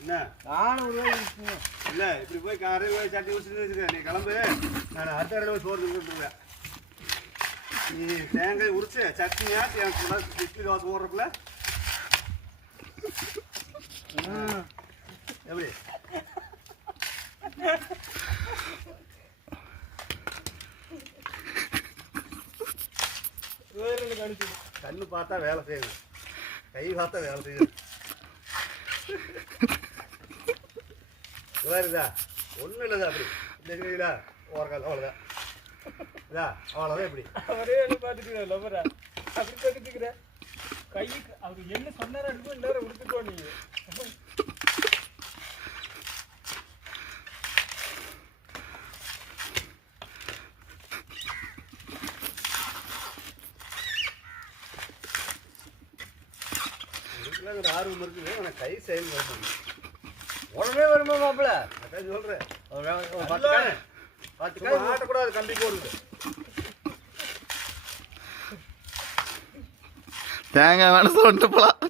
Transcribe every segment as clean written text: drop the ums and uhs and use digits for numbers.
என்ன 400 ரூபாய் இருக்குங்க. இல்லை இப்படி போய் 60 ரூபாய் சட்டி வச்சுட்டு வச்சுக்க. நீ கிளம்பு, நான் அடுத்த தடவை சோறு தின்னுட்டுருவேன். நீ தேங்காய் உரிச்சு சட்னியா இட்லி தோசை போடுறப்பல எப்படி கண்ணு பார்த்தா வேலை செய்யுது, கை பார்த்தா வேலை செய்யுது. வருதா ஒன்றும் இல்லைதா அப்படி இல்லைங்களா ஓரக்கால் அவ்வளோதான் இதா அவ்வளோதான் எப்படி அவரே பார்த்துட்டு லவரா அப்படி பார்த்துட்டு கை அவர் என்ன சொன்னாரோ எல்லாரும் உடுத்துக்கோ நீ. ஒரு ஆர்வம் இருக்குது, ஆனால் கை செயல் வரணும். உடனே வருமா மாப்பிள்ள? அதான் சொல்கிறேன், 10 காய் ஆட்டக்கூடாது, கம்பி போடுது. தேங்காய் வேணும் சொல்லிட்டு போகலாம்.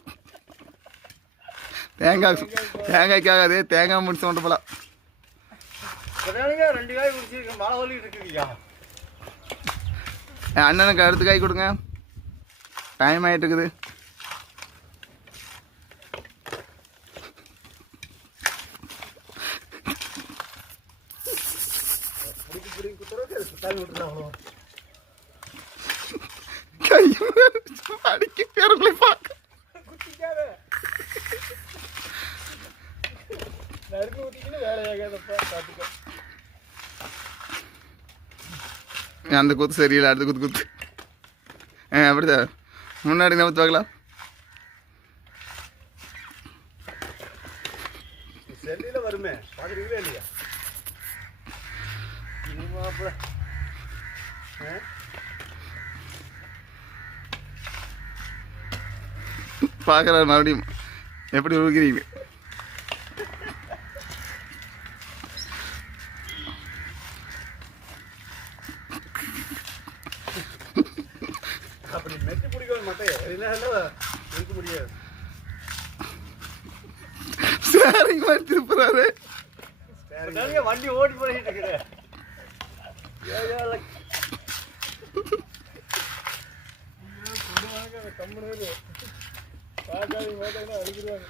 தேங்காய்க்காகாது, தேங்காய் முடிச்சு சொல்லிட்டு போகலாம். 2 காய் குடிச்சிருக்கேன், மழை ஒலிட்டு இருக்குங்கய்யா. அண்ணனுக்கு அடுத்த காய் கொடுங்க, டைம் ஆகிட்டு இருக்குது. அடிக்க பேரங்களை பார்க்க நறுக்கு ஊட்டிக்கின்னு வேலையாகாதப்பா பார்த்துக்கோ. அந்த குத்து சரியில்லை, அடுத்த குத்து அப்படிதான் முன்னாடி நவுத்து பார்க்கலாம். செல்லியில் வருமே பார்க்குறீங்களா இல்லையா? மாப்பிள்ள பார்க்குறாரு மறுபடியும் எப்படி உருக்கிறீங்க. அப்படி மெட்டு பிடிக்க மாட்டேன், இருக்க முடியாது. சரிங்க மாதிரி திருப்புறாரு. வண்டி ஓடி போயிட்டு இருக்கிறேன். கம்முன்னு பார்க்காதீங்க அடிக்கிறாங்க.